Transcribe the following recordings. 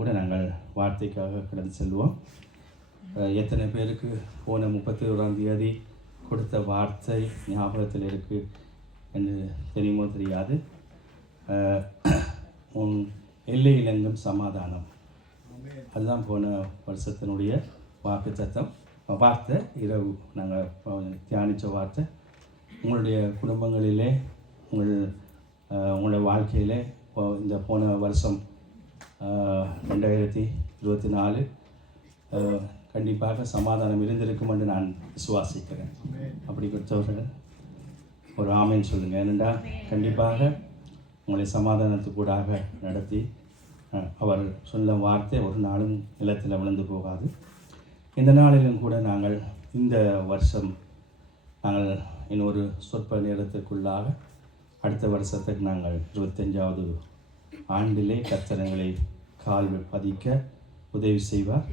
கூட நாங்கள் வார்த்தைக்காக கடந்து செல்வோம். எத்தனை பேருக்கு போன 31ஆம் தேதி கொடுத்த வார்த்தை ஞாபகத்தில் இருக்குது என்று தெரியுமோ தெரியாது. உன் எல்லையிலெங்கும் சமாதானம், அதுதான் போன வருஷத்தினுடைய வாக்கு தத்தம் வார்த்தை. இரவு நாங்கள் தியானித்த வார்த்தை. உங்களுடைய குடும்பங்களிலே உங்களுடைய வாழ்க்கையிலே இந்த போன வருஷம் 2024 கண்டிப்பாக சமாதானம் இருந்திருக்கும் என்று நான் விசுவாசிக்கிறேன். அப்படி கொடுத்தவர்கள் ஒரு ஆமேன்னு சொல்லுங்கள். ஏனென்றால் கண்டிப்பாக உங்களை சமாதானத்துக்கூடாக நடத்தி அவர் சொல்ல வார்த்தை ஒரு நாளும் நிலத்தில் விழுந்து போகாது. இந்த நாளிலும் கூட நாங்கள் இந்த வருஷம் நாங்கள் இன்னொரு சொற்ப நேரத்திற்குள்ளாக அடுத்த வருஷத்துக்கு நாங்கள் 25வது ஆண்டிலே கர்த்தரங்களை கால் பதிக்க உதவி செய்வார்.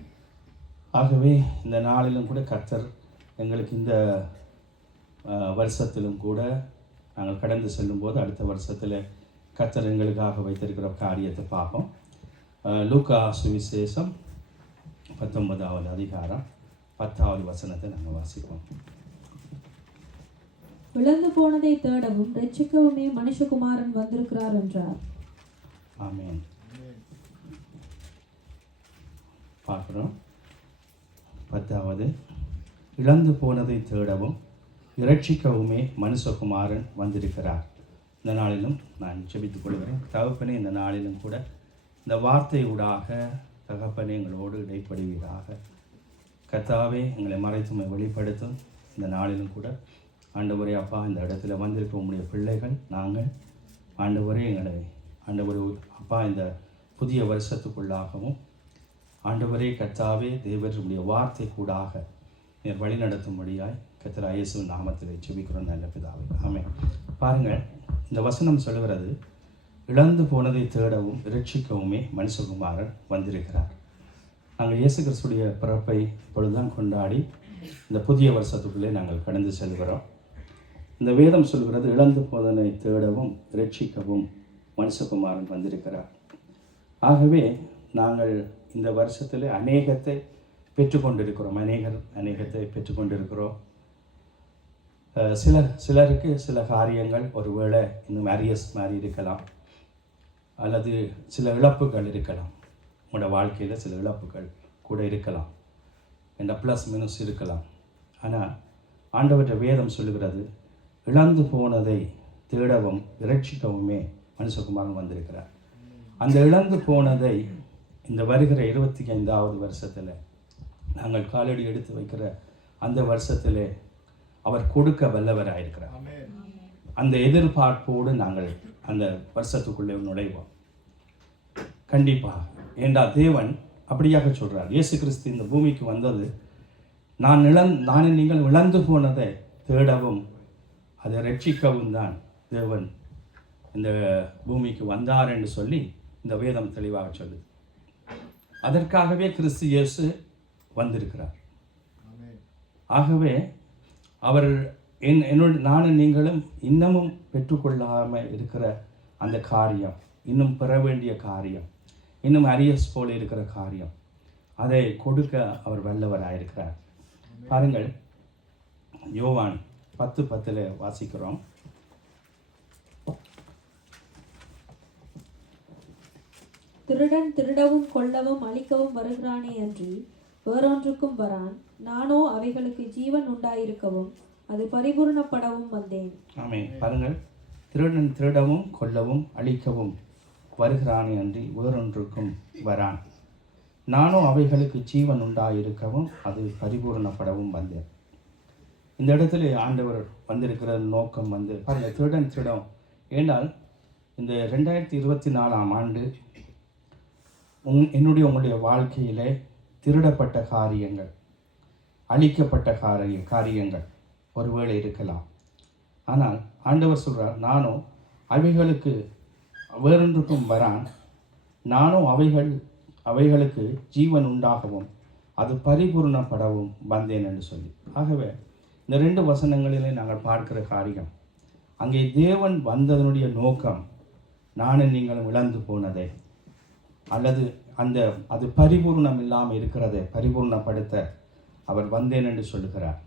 ஆகவே இந்த நாளிலும் கூட கர்த்தர் எங்களுக்கு இந்த வருஷத்திலும் கூட நாங்கள் கடந்து செல்லும்போது அடுத்த வருஷத்தில் கர்த்தர் எங்களுக்காக வைத்திருக்கிற காரியத்தை பார்ப்போம். லூக்கா சுவிசேஷம் 19வது அதிகாரம் 10வது வசனத்தை நாங்கள் வாசிப்போம். இழந்து போனதை தேடவும் ரட்சிக்கவுமே மனுஷகுமாரன் வந்திருக்கிறார் என்றார். ஆமென். பார்க்கிறோம். 10வது, இழந்து போனதை தேடவும் இரட்சிக்கவுமே மனுஷகுமாரன் வந்திருக்கிறார். இந்த நாளிலும் நான் ஜெபித்துக் கொள்கிறேன். தகப்பனே, இந்த நாளிலும் கூட இந்த வார்த்தையூடாக தகப்பனே எங்களோடு இடைப்படுவீராக. கர்த்தாவே, எங்களை மறைத்துமை வெளிப்படுத்தும். இந்த நாளிலும் கூட ஆண்டவரே அப்பா, இந்த இடத்துல வந்திருக்க உங்களுடைய பிள்ளைகள் நாங்கள் ஆண்டவரே எங்களை ஆண்டவரே அப்பா இந்த புதிய வருஷத்துக்குள்ளாகவும் ஆண்டவரே கர்த்தாவே தேவருடைய வார்த்தை கூடாக நீர் வழி நடத்தும்படியாய் கர்த்தர் இயேசு நாமத்தில் ஜெபிக்கிறோம் நல்ல பிதாவே, ஆமென். பாருங்கள், இந்த வசனம் சொல்லுகிறது, இழந்து போனதை தேடவும் இரட்சிக்கவுமே மனுஷகுமாரன் வந்திருக்கிறார். நாங்கள் இயேசு கிறிஸ்துடைய பிறப்பை இப்பொழுதுதான் கொண்டாடி இந்த புதிய வருஷத்துக்குள்ளே நாங்கள் கடந்து செல்கிறோம். இந்த வேதம் சொல்கிறது, இழந்து போதனை தேடவும் இரட்சிக்கவும் மனுஷகுமாரன் வந்திருக்கிறார். ஆகவே நாங்கள் இந்த வருஷத்தில் அநேகத்தை பெற்றுக்கொண்டிருக்கிறோம். அநேகத்தை பெற்றுக்கொண்டிருக்கிறோம். சிலருக்கு சில காரியங்கள் ஒருவேளை இன்னும் அரியஸ் மாதிரி இருக்கலாம், அல்லது சில இழப்புகள் இருக்கலாம். உங்களோட வாழ்க்கையில் சில இழப்புகள் கூட இருக்கலாம், என்ற ப்ளஸ் மைனஸ் இருக்கலாம். ஆனால் ஆண்டவற்ற வேதம் சொல்லுகிறது, இழந்து போனதை தேடவும் இரட்சிக்கவுமே மனுஷகுமாரன் வந்திருக்கிறார். அந்த இழந்து போனதை இந்த வருகிற 25வது வருஷத்தில் நாங்கள் காலடி எடுத்து வைக்கிற அந்த வருஷத்தில் அவர் கொடுக்க வல்லவராயிருக்கிறார். அந்த எதிர்பார்ப்போடு நாங்கள் அந்த வருஷத்துக்குள்ளே நுழைவோம் கண்டிப்பாக. ஏண்டா தேவன் அப்படியாக சொல்கிறார். இயேசு கிறிஸ்து இந்த பூமிக்கு வந்தது நான் நீங்கள் இழந்து போனதை தேடவும் அதை ரட்சிக்கவும் தான் தேவன் இந்த பூமிக்கு வந்தார் என்று சொல்லி இந்த வேதம் தெளிவாக சொல்லுது. அதற்காகவே கிறிஸ்து இயேசு வந்திருக்கிறார். ஆகவே அவர் நானும் நீங்களும் இன்னமும் பெற்றுக்கொள்ளாமல் இருக்கிற அந்த காரியம், இன்னும் பெற வேண்டிய காரியம், இன்னும் அரியஸ் போல இருக்கிற காரியம், அதை கொடுக்க அவர் வல்லவராயிருக்கிறார். பாருங்கள், யோவான் 10:10 வாசிக்கிறோம். திருடன் திருடவும் கொல்லவும் அழிக்கவும் வருகிறானே அன்றி வேறொன்றுக்கும் வரான். நானோ அவைகளுக்கு ஜீவன் உண்டாயிருக்கவும் அது பரிபூர்ணப்படவும் வந்தேன். ஆமென். பாருங்கள், திருடன் திருடவும் கொல்லவும் அழிக்கவும் வருகிறானே அன்றி வேறொன்றுக்கும் வரான். நானோ அவைகளுக்கு ஜீவன் உண்டாயிருக்கவும் அது பரிபூர்ணப்படவும் வந்தேன். இந்த இடத்துல ஆண்டவர் வந்திருக்கிற நோக்கம் பாருங்கள், திருடன் திருடம் ஏனால் இந்த 2024ஆம் ஆண்டு உங்களுடைய வாழ்க்கையிலே திருடப்பட்ட காரியங்கள், அழிக்கப்பட்ட காரியங்கள் ஒருவேளை இருக்கலாம். ஆனால் ஆண்டவர் சொல்கிறார், நானும் அவைகளுக்கு வேறொன்றுக்கும் வரான். நானும் அவைகளுக்கு ஜீவன் உண்டாகவும் அது பரிபூர்ணப்படவும் வந்தேன் என்று சொல்லி. ஆகவே இந்த 2 வசனங்களிலே நாங்கள் பார்க்கிற காரியம், அங்கே தேவன் வந்ததனுடைய நோக்கம் நானும் நீங்களும் இழந்து போனதை அல்லது அது பரிபூர்ணம் இல்லாமல் இருக்கிறதை பரிபூர்ணப்படுத்த அவர் வந்தேன் என்று சொல்லுகிறார்.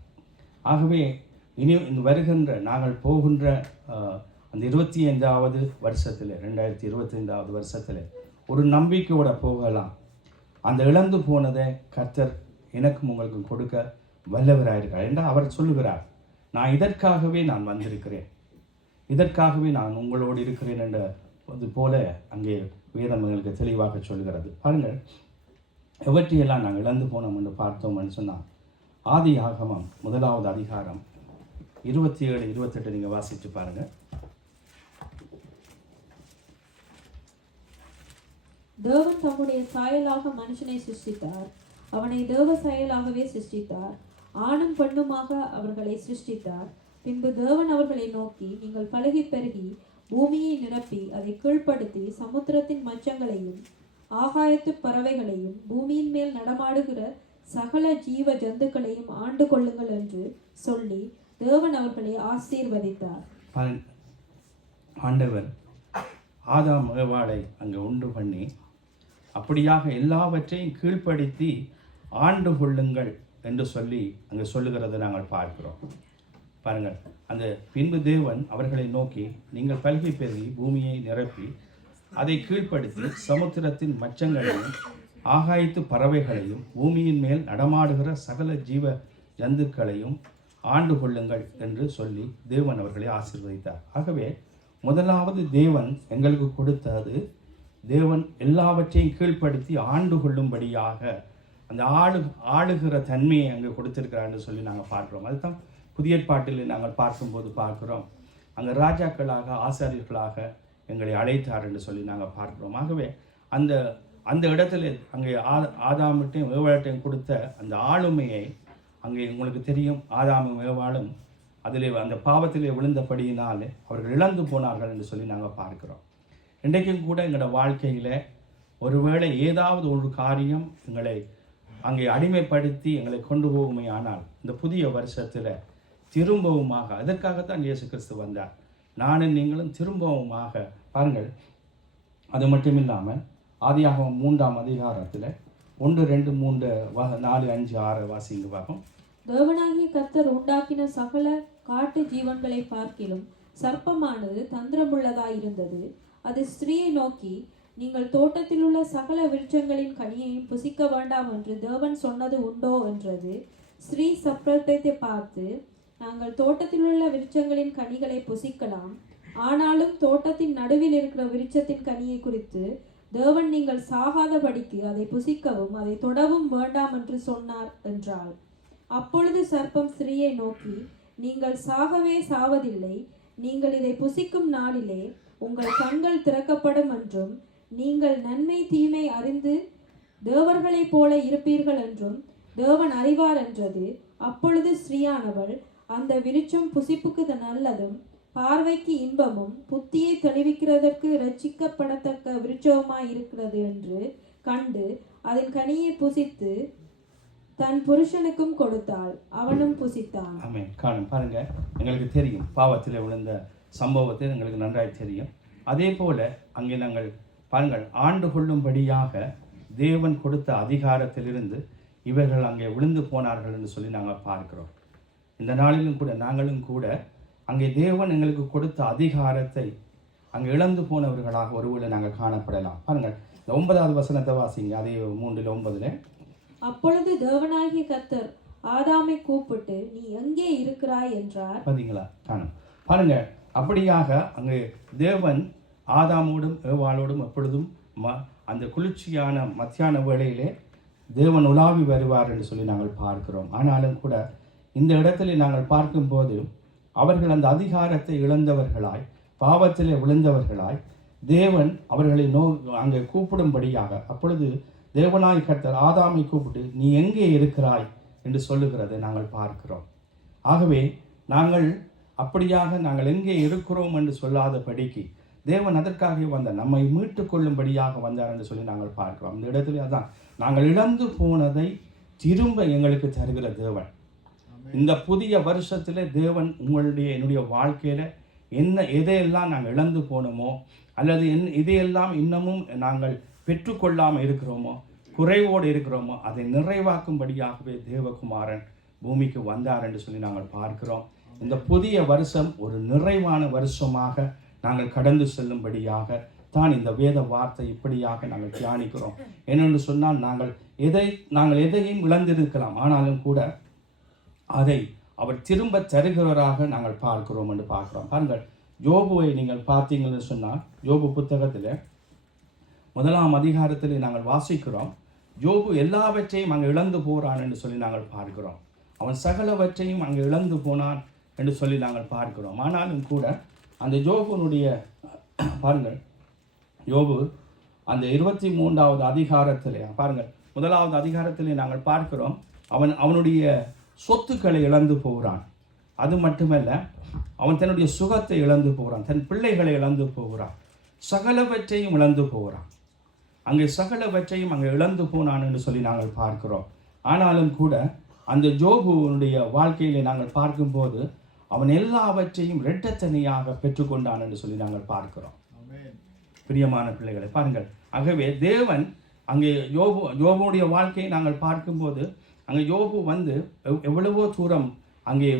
ஆகவே இனி வருகின்ற நாங்கள் போகின்ற அந்த 25வது வருஷத்தில் 2025வது வருஷத்தில் ஒரு நம்பிக்கையோடு போகலாம். அந்த இழந்து போனதை கர்த்தர் எனக்கும் உங்களுக்கும் கொடுக்க வல்லவராயிருக்கிறார் என்று அவர் சொல்லுகிறார். நான் இதற்காகவே நான் வந்திருக்கிறேன், இதற்காகவே நான் உங்களோடு இருக்கிறேன் என்ற போல அங்கே வேதம் எங்களுக்கு தெளிவாக சொல்கிறது. பாருங்கள், எவற்றையெல்லாம் நாங்கள் இழந்து போனோம் என்று பார்த்தோம் என்று சொன்னால், ஆதி ஆகமம் 1வது அதிகாரம் 27, 28 நீங்கள் வாசித்து பாருங்கள். தேவன் தம்முடைய சாயலாக மனுஷனை சிருஷ்டித்தார், அவனை தேவ சாயலாகவே சிருஷ்டித்தார், ஆணும் பெண்ணுமாக அவர்களை சிருஷ்டித்தார். பின்பு தேவன் அவர்களை நோக்கி, நீங்கள் பலுகி பெருகி பூமியை நிரப்பி அதை கீழ்ப்படுத்தி சமுத்திரத்தின் மச்சங்களையும் ஆகாயத்து பறவைகளையும் பூமியின் மேல் நடமாடுகிற சகல ஜீவ ஜந்துக்களையும் ஆண்டு கொள்ளுங்கள் என்று சொல்லி தேவன் அவர்களை ஆசீர்வதித்தார். ஆண்டவர் ஆதாம் ஏவாளை அங்கே உண்டு பண்ணி அப்படியாக எல்லாவற்றையும் கீழ்ப்படுத்தி ஆண்டு கொள்ளுங்கள் என்று சொல்லி அங்கே சொல்லுகிறதை நாங்கள் பார்க்கிறோம். பாருங்கள், அந்த பின்பு தேவன் அவர்களை நோக்கி, நீங்கள் பல்கி பெருகி பூமியை நிரப்பி அதை கீழ்ப்படுத்தி சமுத்திரத்தின் மச்சங்களையும் ஆகாயத்து பறவைகளையும் பூமியின் மேல் நடமாடுகிற சகல ஜீவ ஜந்துக்களையும் ஆண்டு கொள்ளுங்கள் என்று சொல்லி தேவன் அவர்களை ஆசீர்வதித்தார். ஆகவே முதலாவது தேவன் எங்களுக்கு கொடுத்தது, தேவன் எல்லாவற்றையும் கீழ்ப்படுத்தி ஆண்டு கொள்ளும்படியாக அந்த ஆளுகிற தன்மையை அங்கே கொடுத்திருக்கிறான்னு சொல்லி நாங்கள் பார்க்குறோம். அதுதான் புதிய ஏற்பாட்டில் நாங்கள் பார்க்கும்போது பார்க்குறோம், அங்கே ராஜாக்களாக ஆசாரியர்களாக எங்களை அழைத்தார் என்று சொல்லி நாங்கள் பார்க்குறோம். ஆகவே அந்த இடத்துல அங்கே ஆதாமிட்டையும் ஏவாளையும் கொடுத்த அந்த ஆளுமையை அங்கே உங்களுக்கு தெரியும், ஆதாமும் ஏவாளும் அதிலே அந்த பாவத்திலே விழுந்தபடியினால் அவர்கள் இழந்து போனார்கள் என்று சொல்லி நாங்கள் பார்க்கிறோம். இன்றைக்கும் கூட எங்களோட வாழ்க்கையில் ஒருவேளை ஏதாவது ஒரு காரியம் எங்களை அங்கே அடிமைப்படுத்தி எங்களை கொண்டு போகுமே ஆனால் இந்த புதிய வருஷத்தில் திரும்பவுமாக, அதற்காகத்தான் இயேசு கிறிஸ்து வந்தார், நானும் நீங்களும் திரும்பவுமாக. பாருங்கள், அது மட்டும் இல்லாமல் ஆதியாகமம் 3ஆம் அதிகாரத்தில் 1, 2, 3, 4, 5, 6 வாசிங்க பார்ப்போம். தேவனாகிய கர்த்தர் உண்டாக்கின சகல காட்டு ஜீவன்களை பார்க்கிலும் சர்ப்பமானது தந்திரமுள்ளதாயிருந்தது. அது ஸ்திரீயை நோக்கி, நீங்கள் தோட்டத்தில் உள்ள சகல விருட்சங்களின் கனியையும் புசிக்க வேண்டாம் என்று தேவன் சொன்னது உண்டோ என்றது. ஸ்திரீ சர்ப்பத்தை பார்த்து, நாங்கள் தோட்டத்தில் உள்ள விருட்சங்களின் கனிகளை புசிக்கலாம், ஆனாலும் தோட்டத்தின் நடுவில் இருக்கிற விருட்சத்தின் கனியை குறித்து தேவன் நீங்கள் சாகாதபடிக்கு அதை புசிக்கவும் அதை தொடவும் வேண்டாம் என்று சொன்னார் என்றாள். அப்பொழுது சர்ப்பம் ஸ்திரீயை நோக்கி, நீங்கள் சாகவே சாவதில்லை, நீங்கள் இதை புசிக்கும் நாளிலே உங்கள் கண்கள் திறக்கப்படும் என்றும் நீங்கள் நன்மை தீமை அறிந்து தேவர்களைப் போல இருப்பீர்கள் என்றும் தேவன் அறிவார் என்றது. அப்பொழுது ஸ்திரீயானவள், அந்த விருட்சம் புசிப்புக்கு நல்லதும் பார்வைக்கு இன்பமும் புத்தியை தெளிவிக்கிறதற்கு இரட்சிக்கப்படத்தக்க விருட்சமாய் இருக்கிறது என்று கண்டு அதன் கனியை புசித்து தன் புருஷனுக்கும் கொடுத்தாள், அவனும் புசித்தான். ஆமென். காணும், பாருங்க, எங்களுக்கு தெரியும் பாவத்தில் விழுந்த சம்பவத்தை எங்களுக்கு நன்றாய் தெரியும். அதே போல அங்கே நாங்கள் பாருங்கள், ஆண்டு கொள்ளும்படியாக தேவன் கொடுத்த அதிகாரத்திலிருந்து இவர்கள் அங்கே விழுந்து போனார்கள் என்று சொல்லி நாங்கள் பார்க்கிறோம். இந்த நாளிலும் கூட நாங்களும் கூட அங்கே தேவன் எங்களுக்கு கொடுத்த அதிகாரத்தை அங்கே இழந்து போனவர்களாக ஒருவேளை நாங்கள் காணப்படலாம். பாருங்கள், இந்த 9வது வசனத்தை வாசிங்க, அதே 3:9. அப்பொழுது தேவனாகிய கர்த்தர் ஆதாமை கூப்பிட்டு, நீ எங்கே இருக்கிறாய் என்றார். பார்த்தீங்களா? காணும், பாருங்க, அப்படியாக அங்கே தேவன் ஆதாமோடும் ஏவாளோடும் எப்பொழுதும் அந்த குளிர்ச்சியான மத்தியான வேளையிலே தேவன் உலாவி வருவார் என்று சொல்லி நாங்கள் பார்க்கிறோம். ஆனாலும் கூட இந்த இடத்துல நாங்கள் பார்க்கும்போது அவர்கள் அந்த அதிகாரத்தை இழந்தவர்களாய், பாவத்திலே விழுந்தவர்களாய், தேவன் அவர்களை அங்கே கூப்பிடும்படியாக, அப்பொழுது தேவனாய் கர்த்தர் ஆதாமை கூப்பிட்டு, நீ எங்கே இருக்கிறாய் என்று சொல்லுகிறதை நாங்கள் பார்க்கிறோம். ஆகவே நாங்கள் அப்படியாக நாங்கள் எங்கே இருக்கிறோம் என்று சொல்லாதபடிக்கு தேவன் அதற்காக வந்தார், நம்மை மீட்டு கொள்ளும்படியாக வந்தார் என்று சொல்லி நாங்கள் பார்க்கிறோம். இந்த இடத்துல அதான் நாங்கள் இழந்து போனதை திரும்ப எங்களுக்கு தருகிற தேவன். இந்த புதிய வருஷத்தில் தேவன் என்னுடைய வாழ்க்கையில் எதையெல்லாம் நாங்கள் இழந்து போனோமோ அல்லது இதையெல்லாம் இன்னமும் நாங்கள் பெற்றுக்கொள்ளாமல் இருக்கிறோமோ, குறைவோடு இருக்கிறோமோ, அதை நிறைவாக்கும்படியாகவே தேவகுமாரன் பூமிக்கு வந்தார் என்று சொல்லி நாங்கள் பார்க்கிறோம். இந்த புதிய வருஷம் ஒரு நிறைவான வருஷமாக நாங்கள் கடந்து செல்லும்படியாக தான் இந்த வேத வார்த்தை இப்படியாக நாங்கள் தியானிக்கிறோம். என்னென்று சொன்னால் நாங்கள் எதையும் இழந்திருக்கலாம், ஆனாலும் கூட அதை அவர் திரும்ப தருகிறவராக நாங்கள் பார்க்கிறோம் என்று பார்க்கிறோம். பாருங்கள், யோபுவை நீங்கள் பார்த்தீங்கன்னு சொன்னால் யோபு புத்தகத்தில் 1ஆம் அதிகாரத்தில் நாங்கள் வாசிக்கிறோம். யோபு எல்லாவற்றையும் அங்கே இழந்து போகிறான் என்று சொல்லி நாங்கள் பார்க்கிறோம். அவன் சகலவற்றையும் அங்கே இழந்து போனான் என்று சொல்லி நாங்கள் பார்க்கிறோம். ஆனாலும் கூட அந்த யோபுனுடைய பாருங்கள், யோபு அந்த 23வது அதிகாரத்திலே பாருங்கள், 1வது அதிகாரத்திலே நாங்கள் பார்க்கிறோம், அவனுடைய சொத்துக்களை இழந்து போகிறான். அது மட்டுமல்ல, அவன் தன்னுடைய சுகத்தை இழந்து போகிறான், தன் பிள்ளைகளை இழந்து போகிறான், சகலவற்றையும் இழந்து போகிறான். அங்கே சகலவற்றையும் அங்கே இழந்து போனான் என்று சொல்லி நாங்கள் பார்க்கிறோம். ஆனாலும் கூட அந்த யோபுனுடைய வாழ்க்கையிலே நாங்கள் பார்க்கும்போது அவன் எல்லாவற்றையும் இரட்டத்தனியாக பெற்றுக்கொண்டான் என்று சொல்லி நாங்கள் பார்க்கிறோம். பிரியமான பிள்ளைகளை பாருங்கள், ஆகவே தேவன் அங்கே யோபுடைய வாழ்க்கையை நாங்கள் பார்க்கும்போது அங்கே யோபு வந்து எவ்வளவோ தூரம் அங்கே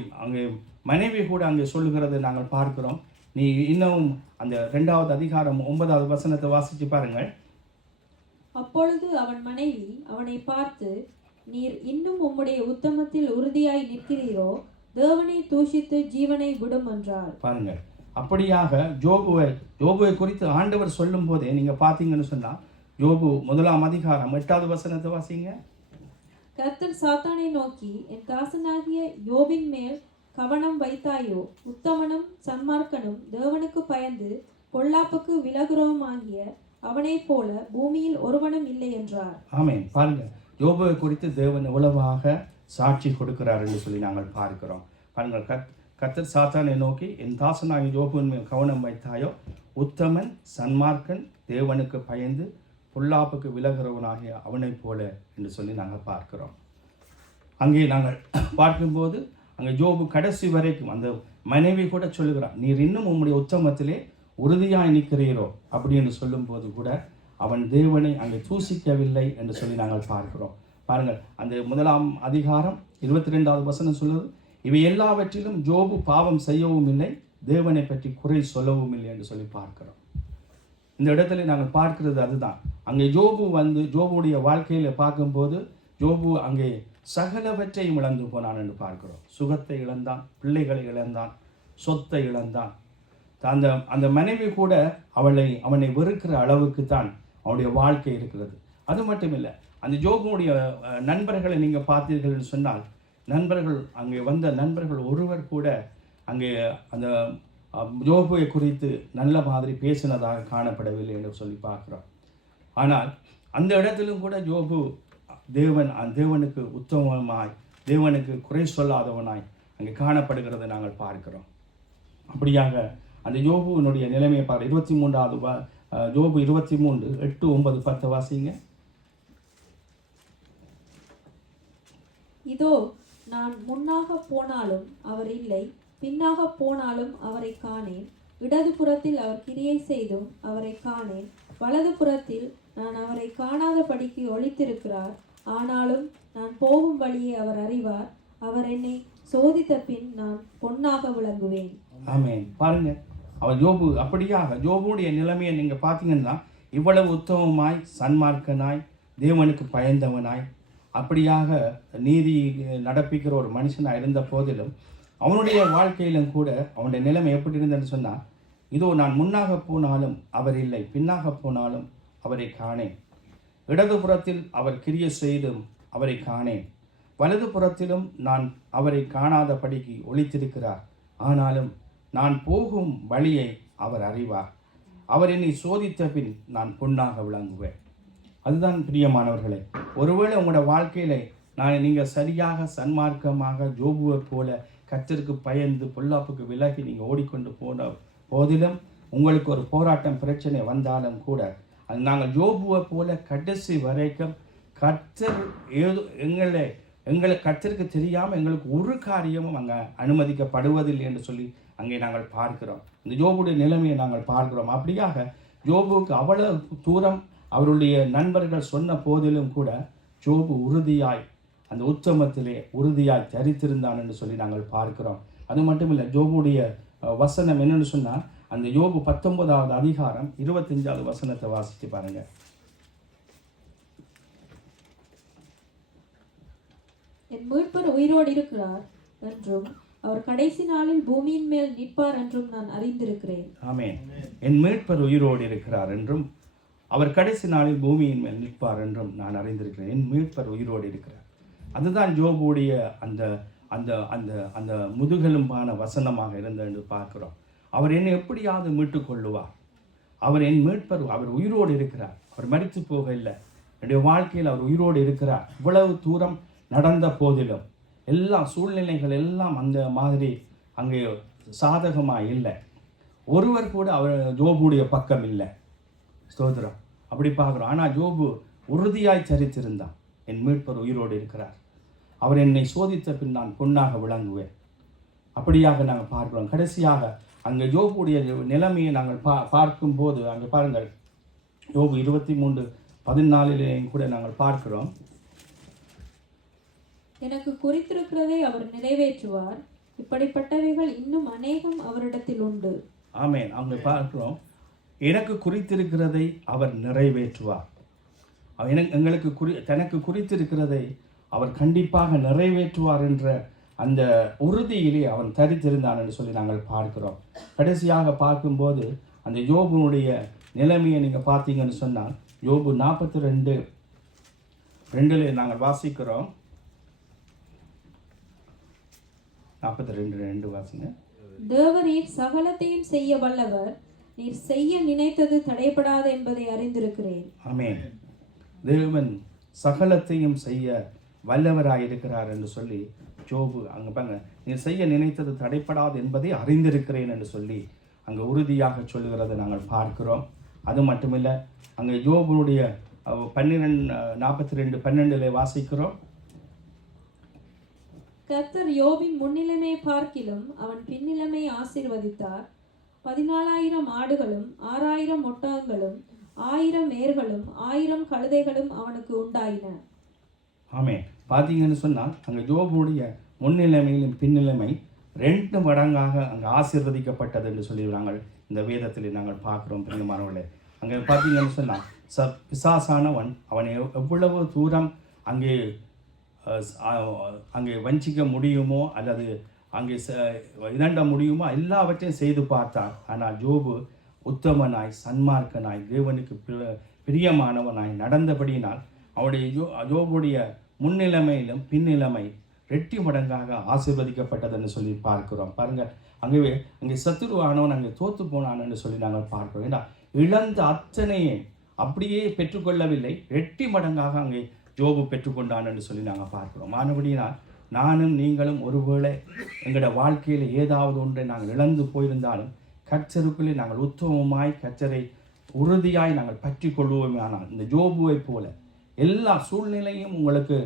மனைவி கூட அங்கே சொல்லுகிறது நாங்கள் பார்க்கிறோம். நீ இன்னும் அந்த 2வது அதிகாரம் 9வது வசனத்தை வாசித்து பாருங்கள். அப்பொழுது அவன் மனைவி அவனை பார்த்து, நீர் இன்னும் உம்முடைய உத்தமத்தில் உறுதியாய் நிற்கிறீரோ, தேவனை தூஷித்து ஜீவனை விடும் என்றார். பாருங்கள், அப்படியாக யோபுவை குறித்து ஆண்டவர் சொல்லும் போதே நீங்க பார்த்தீங்கன்னு சொன்னா யோபு 1ஆம் அதிகாரம் 8வது வசனத்தை வாசிங்க. கர்த்தர் சாத்தானை நோக்கி, என் தாசனாகிய யோபின் மேல் கவனம் வைத்தாயோ, உத்தமனும் சன்மார்க்கனும் தேவனுக்கு பயந்து பொல்லாப்புக்கு விலகுறவும் ஆகிய அவனைப் போல பூமியில் ஒருவனும் இல்லை என்றார். ஆமென். பாருங்க, யோபுவை குறித்து தேவன் எவ்வளவாக சாட்சி கொடுக்கிறார் என்று சொல்லி நாங்கள் பார்க்கிறோம். பாருங்கள், கர்த்தர் சாத்தானை நோக்கி, என் தாசனாகிய யோபுவின் மேல் கவனம் வைத்தாயோ, உத்தமன் சன்மார்க்கன் தேவனுக்கு பயந்து பொல்லாப்புக்கு விலகிறவனாகிய அவனைப் போல என்று சொல்லி நாங்கள் பார்க்கிறோம். அங்கே நாங்கள் பார்க்கும்போது அங்கே யோபு கடைசி வரைக்கும் அந்த மனைவி கூட சொல்லுகிறான், நீர் இன்னும் உம்முடைய உத்தமத்திலே உறுதியாய் நிற்கிறீரோ அப்படின்னு சொல்லும்போது கூட அவன் தேவனை அங்கே தூசிக்கவில்லை என்று சொல்லி நாங்கள் பார்க்கிறோம். பாருங்கள், அந்த 1ஆம் அதிகாரம் 22வது வசனம் சொல்லுது, இவை எல்லாவற்றிலும் யோபு பாவம் செய்யவும் இல்லை, தேவனை பற்றி குறை சொல்லவும் இல்லை என்று சொல்லி பார்க்கிறோம். இந்த இடத்துல நாங்கள் பார்க்கிறது அதுதான். அங்கே யோபுடைய வாழ்க்கையில் பார்க்கும்போது யோபு அங்கே சகலவற்றையும் இழந்து போனான் என்று பார்க்கிறோம். சுகத்தை இழந்தான், பிள்ளைகளை இழந்தான், சொத்தை இழந்தான். அந்த மனைவி கூட அவனை வெறுக்கிற அளவுக்கு தான் அவனுடைய வாழ்க்கை இருக்கிறது. அது மட்டும் இல்லை, அந்த யோபுடைய நண்பர்களை நீங்கள் பார்த்தீர்கள் சொன்னால் அங்கே வந்த நண்பர்கள் ஒருவர் கூட அங்கே அந்த யோபுவை குறித்து நல்ல மாதிரி பேசினதாக காணப்படவில்லை என்று சொல்லி பார்க்கிறோம். ஆனால் அந்த இடத்திலும் கூட யோபு தேவனுக்கு உத்தமமாய், தேவனுக்கு குறை சொல்லாதவனாய் அங்கே காணப்படுகிறதை நாங்கள் பார்க்கிறோம். அப்படியாக அந்த யோபுவினுடைய நிலைமையை பார்க்க 23வது யோபு 23 8 9 10 வாசிங்க. இதோ நான் முன்னாக போனாலும் அவர் இல்லை, பின்னாக போனாலும் அவரை காணேன். இடது புறத்தில் அவர் கிரியை செய்தும் அவரை காணேன். வலது புறத்தில் நான் அவரை காணாதபடிக்கு ஒளித்திருக்கிறார். ஆனாலும் நான் போகும் வழியை அவர் அறிவார். அவர் என்னை சோதித்த பின் நான் பொன்னாக விளங்குவேன். ஆமென். பாருங்க, அவர் யோபுடைய நிலைமையை நீங்க பார்த்தீங்கன்னா, இவ்வளவு உத்தமமாய், சன்மார்க்கனாய், தேவனுக்கு பயந்தவனாய், அப்படியாக நீதி நடப்பிக்கிற ஒரு மனுஷனாக இருந்த போதிலும் அவனுடைய வாழ்க்கையிலும் கூட அவனுடைய நிலைமை எப்படி இருந்ததுன்னு சொன்னால், இதோ நான் முன்னாக போனாலும் அவர் இல்லை, பின்னாக போனாலும் அவரை காணேன். இடது புறத்தில் அவர் கிரியை செய்தும் அவரை காணேன். வலது புறத்திலும் நான் அவரை காணாதபடிக்கு ஒளித்திருக்கிறார். ஆனாலும் நான் போகும் வழியை அவர் அறிவார். அவர் என்னை சோதித்த பின் நான் பொன்னாக விளங்குவேன். அதுதான் பிரியமானவர்களே, ஒருவேளை உங்களோட வாழ்க்கையில நீங்கள் சரியாக சன்மார்க்கமாக யோபுவை போல கர்த்தருக்கு பயந்து பொல்லாப்புக்கு விலகி நீங்கள் ஓடிக்கொண்டு போன போதிலும் உங்களுக்கு ஒரு போராட்டம் பிரச்சனை வந்தாலும் கூட நாங்கள் யோபுவை போல கடைசி வரைக்கும் கர்த்தர் எங்களை கர்த்தருக்கு தெரியாமல் எங்களுக்கு ஒரு காரியமும் அங்கே அனுமதிக்கப்படுவதில்லை என்று சொல்லி அங்கே நாங்கள் பார்க்கிறோம். இந்த யோபுடைய நிலைமையை நாங்கள் பார்க்கிறோம். அப்படியாக யோபுவுக்கு அவ்வளவு தூரம் அவருடைய நண்பர்கள் சொன்ன போதிலும் கூட ஜோபு உறுதியாய் அந்த உத்தமத்திலே உறுதியாய் தரித்திருந்தான் என்று சொல்லி நாங்கள் பார்க்கிறோம். அது மட்டும் இல்லை, ஜோபுடைய வசனம் என்னன்னு சொன்னால், அந்த யோபு 19வது அதிகாரம் 25வது வசனத்தை வாசித்து பாருங்க. என் மீட்பர் உயிரோடு இருக்கிறார் என்றும் அவர் கடைசி நாளில் பூமியின் மேல் நிற்பார் என்றும் நான் அறிந்திருக்கிறேன். ஆமென். என் மீட்பர் உயிரோடு இருக்கிறார் என்றும் அவர் கடைசி நாளில் பூமியின் மேல் நிற்பார் என்றும் நான் அறிந்திருக்கிறேன். என் மீட்பர் உயிரோடு இருக்கிறார். அதுதான் ஜோபுடைய அந்த அந்த அந்த அந்த முதுகெலும்பான வசனமாக இருந்தது என்று பார்க்கிறோம். அவர் என்னை எப்படியாவது மீட்டுக் கொள்ளுவார். அவர் என் மீட்பர், அவர் உயிரோடு இருக்கிறார். அவர் மரித்து போக இல்லை. என்னுடைய வாழ்க்கையில் அவர் உயிரோடு இருக்கிறார். இவ்வளவு தூரம் நடந்த போதிலும் எல்லா சூழ்நிலைகள் எல்லாம் அந்த மாதிரி அங்கே சாதகமாக இல்லை. ஒருவர் கூட அவர் ஜோபுடைய பக்கம் இல்லை. ஸ்தோத்திரம். அப்படி பார்க்குறோம். ஆனால் ஜோபு உறுதியாய் சரித்திருந்தான். என் மீட்பர் உயிரோடு இருக்கிறார். அவர் என்னை சோதித்த பின் நான் பொன்னாக விளங்குவேன். அப்படியாக நாங்கள் பார்க்கிறோம். கடைசியாக அங்கே யோபுடைய நிலைமையை நாங்கள் பார்க்கும்போது அங்கே பாருங்கள், யோபு 23:14 கூட நாங்கள் பார்க்கிறோம். எனக்கு குறித்திருக்கிறதை அவர் நிறைவேற்றுவார், இப்படிப்பட்டவைகள் இன்னும் அநேகம் அவரிடத்தில் உண்டு. ஆமென். அங்கே பார்க்கிறோம், எனக்கு குறித்திருக்கிறதை அவர் நிறைவேற்றுவார். எங்களுக்கு தனக்கு குறித்திருக்கிறதை அவர் கண்டிப்பாக நிறைவேற்றுவார் என்ற அந்த உறுதியிலே அவன் தரித்திருந்தான் என்று சொல்லி நாங்கள் பார்க்கிறோம். கடைசியாக பார்க்கும்போது அந்த யோபுனுடைய நிலைமையை நீங்கள் பார்த்தீங்கன்னு சொன்னால், யோபு 42:2 நாங்கள் வாசிக்கிறோம். 42:2 வாசிங்க. தேவரீர் சகலத்தையும் செய்ய வல்லவர், நீர் செய்ய நினைத்தது தடைபடாது என்பதை அறிந்திருக்கிறேன். ஆமென். தேவன் சகலத்தையும் செய்ய வல்லவராயிருக்கிறார் என்று சொல்லி ஜோபு அங்கே பாருங்க, நீர் செய்ய நினைத்தது தடைப்படாது என்பதை அறிந்திருக்கிறேன் என்று சொல்லி அங்கே உறுதியாக சொல்லுகிறதை நாங்கள் பார்க்கிறோம். அது மட்டுமில்லை, அங்கே ஜோபுடைய 42:12 வாசிக்கிறோம். கர்த்தர் யோபின் முன்னிலைமை பார்க்கிலும் அவன் பின்னிலைமை ஆசீர்வதித்தார். 14,000 ஆடுகளும் 6,000 ஒட்டகங்களும் 1000 மேர்களும் 1000 கழுதைகளும் அவனுக்கு உண்டாயின. ஆமென். பார்த்தீங்கன்னு சொன்னால் அங்கே ஜோபுடைய முன்னிலைமையிலும் பின்னிலைமை 2 மடங்காக அங்கே ஆசீர்வதிக்கப்பட்டது என்று சொல்லி நாங்கள் இந்த வேதத்தில் நாங்கள் பார்க்குறோம். பிரியமானவர்களே, அங்கே பார்த்தீங்கன்னு சொன்னால் பிசாசானவன் அவனை எவ்வளவு தூரம் அங்கே வஞ்சிக்க முடியுமோ அல்லது அங்கே இதண்ட முடியுமோ எல்லாவற்றையும் செய்து பார்த்தார். ஆனால் ஜோபு உத்தமனாய் சன்மார்க்கனாய் தேவனுக்கு பிரியமானவனாய் நடந்தபடியினால் அவருடைய ஜோபுடைய முன்னிலைமையிலும் பின்னிலைமை 2 மடங்காக ஆசீர்வதிக்கப்பட்டதுன்னு சொல்லி பார்க்கிறோம். பாருங்கள், அங்கே சத்துருவானவன் அங்கே தோற்று போனான்னு சொல்லி நாங்கள் பார்க்கிறோம். ஏன்னா இழந்த அத்தனையே அப்படியே பெற்றுக்கொள்ளவில்லை, 2 மடங்காக அங்கே ஜோபு பெற்றுக்கொண்டான் என்று சொல்லி நாங்கள் பார்க்கிறோம். ஆனபடினால் நானும் நீங்களும் ஒருவேளை எங்களோட வாழ்க்கையில் ஏதாவது ஒன்றை நாங்கள் இழந்து போயிருந்தாலும் கர்த்தருக்குள்ளே நாங்கள் உத்தமமாய் கர்த்தரை உறுதியாய் நாங்கள் பற்றி கொள்வோமே. ஆனால் இந்த ஜோபுவை போல எல்லா சூழ்நிலையும் உங்களுக்கு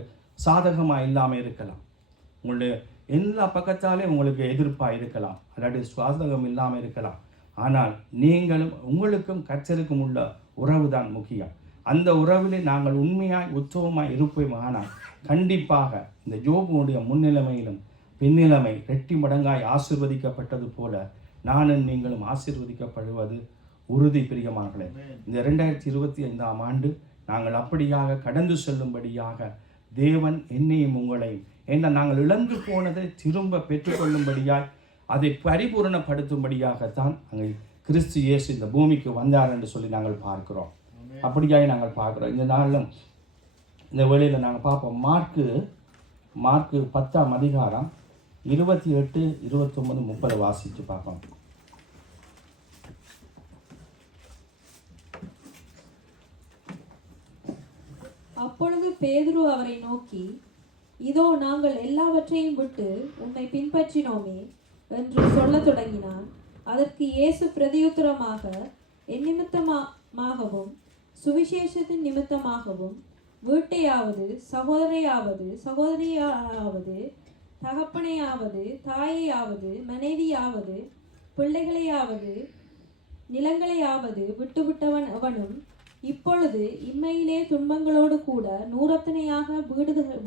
சாதகமாக இல்லாமல் இருக்கலாம், உங்களுடைய எல்லா பக்கத்தாலே உங்களுக்கு எதிர்ப்பாக இருக்கலாம், அல்லாட்டி சுவாசகம் இல்லாமல் இருக்கலாம். ஆனால் நீங்களும் உங்களுக்கும் கர்த்தருக்கும் உள்ள உறவு தான் முக்கியம். அந்த உறவிலே நாங்கள் உண்மையாய் உத்தமமாய் இருப்போம். ஆனால் கண்டிப்பாக இந்த ஜோபுடைய முன்னிலைமையிலும் பின்னிலைமை 2 மடங்காய் ஆசீர்வதிக்கப்பட்டது போல நானும் நீங்களும் ஆசீர்வதிக்கப்படுவது உறுதி. பிரியமானவர்களே, இந்த 2025ஆம் ஆண்டு நாங்கள் அப்படியாக கடந்து செல்லும்படியாக தேவன் என்னையும் உங்களையும், ஏன்னா நாங்கள் இழந்து போனதை திரும்ப பெற்றுக்கொள்ளும்படியாய் அதை பரிபூரணப்படுத்தும்படியாகத்தான் அங்கே கிறிஸ்து இயேசு இந்த பூமிக்கு வந்தார் என்று சொல்லி நாங்கள் பார்க்கிறோம். அப்படியாய் நாங்கள் பார்க்குறோம். இந்த நாளிலும் இந்த வேளையில் நாங்கள் பார்ப்போம். மார்க்கு 10ஆம் அதிகாரம் 28, 29, 30 வாசித்து பார்ப்போம். அப்பொழுது பேதுரு அவரை நோக்கி, இதோ நாங்கள் எல்லாவற்றையும் விட்டு உம்மை பின்பற்றினோமே என்று சொல்லத் தொடங்கினான். அதற்கு இயேசு பிரதியுத்தரமாக, என் நிமித்தமாகவும் சுவிசேஷத்தின் நிமித்தமாகவும் வீட்டையாவது சகோதரியாவது தகப்பனையாவது தாயையாவது மனைவியாவது பிள்ளைகளையாவது நிலங்களையாவது விட்டுவிட்டவன் எவனும் இப்பொழுது இம்மையிலே துன்பங்களோடு கூட நூறத்தனையாக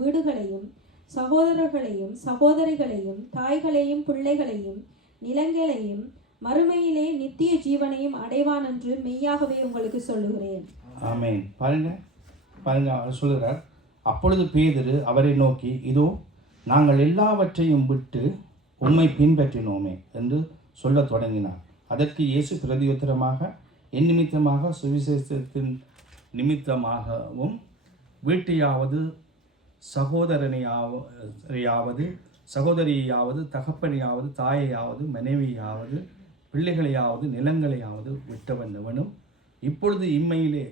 வீடுகளையும் சகோதரர்களையும் சகோதரிகளையும் தாய்களையும் பிள்ளைகளையும் நிலங்களையும் மறுமையிலே நித்திய ஜீவனையும் அடைவான் என்று மெய்யாகவே உங்களுக்கு சொல்லுகிறேன். ஆமென். பாருங்க அவர் சொல்லுகிறார், அப்பொழுது பேதுரு அவரை நோக்கி, இதோ நாங்கள் எல்லாவற்றையும் விட்டு உம்மை பின்பற்றினோமே என்று சொல்லத் தொடங்கினார். அதற்கு இயேசு பிரதியுத்தரமாக, என் நிமித்தமாக சுவிசேஷத்தின் நிமித்தமாகவும் வீட்டையாவது சகோதரியையாவது தகப்பனையாவது தாயையாவது மனைவியாவது பிள்ளைகளையாவது நிலங்களையாவது விட்டவன் எவனும் இப்பொழுது இம்மையிலே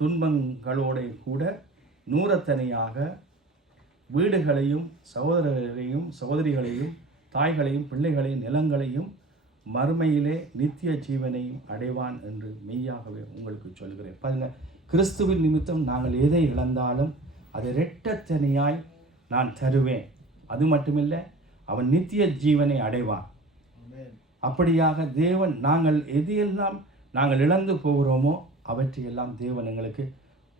துன்பங்களோட கூட நூறத்தனையாக வீடுகளையும் சகோதரர்களையும் சகோதரிகளையும் தாய்களையும் பிள்ளைகளையும் நிலங்களையும் மறுமையிலே நித்திய ஜீவனையும் அடைவான் என்று மெய்யாகவே உங்களுக்கு சொல்கிறேன். பாருங்க, கிறிஸ்துவின் நிமித்தம் நாங்கள் எதை இழந்தாலும் அதை இரட்டத்தனையாய் நான் தருவேன். அது மட்டுமில்லை, அவன் நித்திய ஜீவனை அடைவான். அப்படியாக தேவன் நாங்கள் எதையெல்லாம் நாங்கள் இழந்து போகிறோமோ அவற்றையெல்லாம் தேவன் எங்களுக்கு